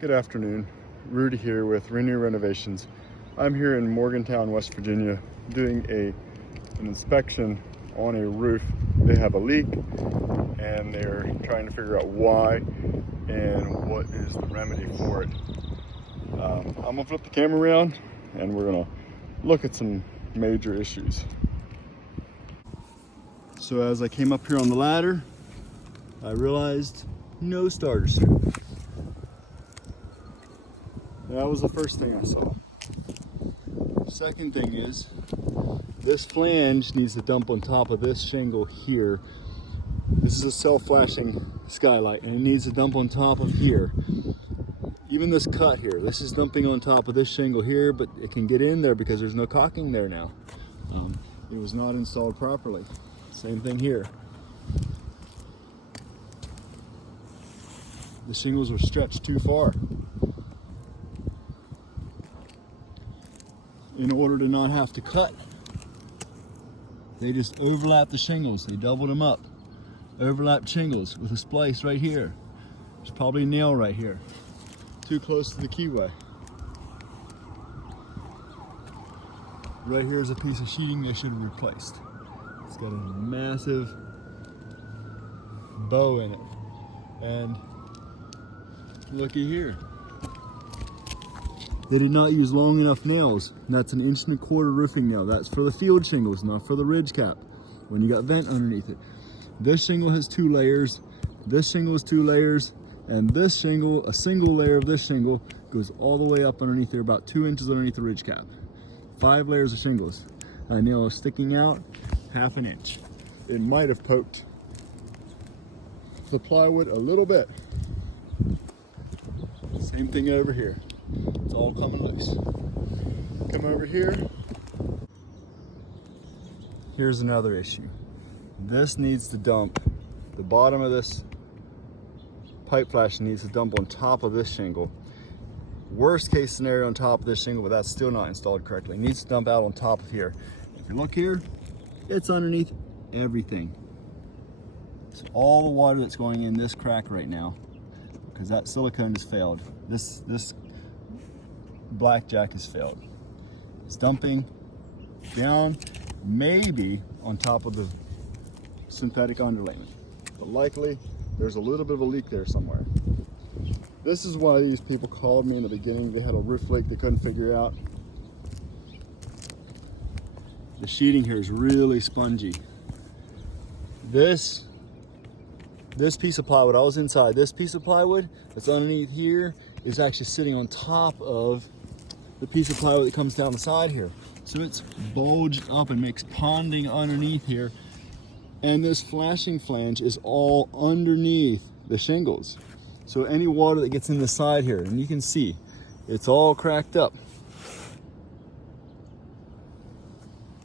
Good afternoon, Rudy here with Renew Renovations. I'm here in Morgantown, West Virginia, doing an inspection on a roof. They have a leak and they're trying to figure out why and what is the remedy for it. I'm gonna flip the camera around and we're gonna look at some major issues. So as I came up here on the ladder, I realized no starter strip. That was the first thing I saw. Second thing is, this flange needs to dump on top of this shingle here. This is a self-flashing skylight and it needs to dump on top of here. Even this cut here, this is dumping on top of this shingle here, but it can get in there because there's no caulking there now. It was not installed properly. Same thing here. The shingles were stretched too far. In order to not have to cut, they just overlapped the shingles. They doubled them up. Overlapped shingles with a splice right here. There's probably a nail right here. Too close to the keyway. Right here is a piece of sheeting they should have replaced. It's got a massive bow in it. And looky here. They did not use long enough nails. And that's an 1.25 inch roofing nail. That's for the field shingles, not for the ridge cap, when you got vent underneath it. This shingle has 2 layers, this shingle has 2 layers, and this shingle, a single layer of this shingle, goes all the way up underneath there, about 2 inches underneath the ridge cap. 5 layers of shingles. That nail is sticking out 1/2 inch. It might have poked the plywood a little bit. Same thing over here. It's all coming loose. Come over here. Here's another issue. This needs to dump. The bottom of this pipe flash needs to dump on top of this shingle. Worst case scenario on top of this shingle, but that's still not installed correctly. It needs to dump out on top of here. If you look here, it's underneath everything. It's all the water that's going in this crack right now because that silicone has failed. This blackjack has failed. It's dumping down, maybe on top of the synthetic underlayment, but likely there's a little bit of a leak there somewhere. This is why these people called me in the beginning. They had a roof leak they couldn't figure out. The sheeting here is really spongy. This piece of plywood, I was inside, this piece of plywood that's underneath here is actually sitting on top of the piece of plywood that comes down the side here. So it's bulged up and makes ponding underneath here. And this flashing flange is all underneath the shingles. So any water that gets in the side here, and you can see, it's all cracked up.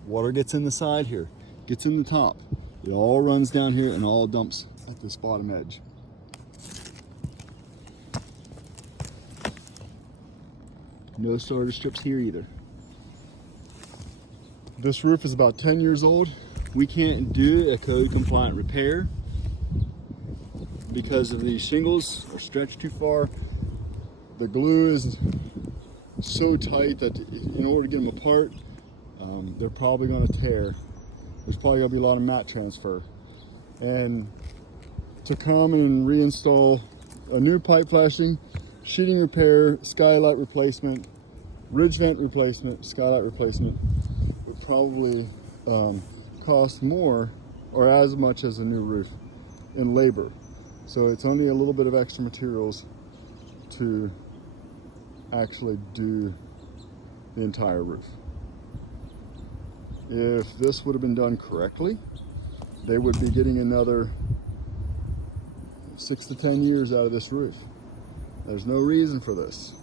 Water gets in the side here, gets in the top. It all runs down here and all dumps at this bottom edge. No starter strips here either. This roof is about 10 years old. We can't do a code compliant repair because of these shingles are stretched too far. The glue is so tight that in order to get them apart, they're probably going to tear. There's probably going to be a lot of mat transfer. And to come and reinstall a new pipe flashing, sheeting repair, skylight replacement, ridge vent replacement, skylight replacement would probably cost more or as much as a new roof in labor. So it's only a little bit of extra materials to actually do the entire roof. If this would have been done correctly, they would be getting another 6 to 10 years out of this roof. There's no reason for this.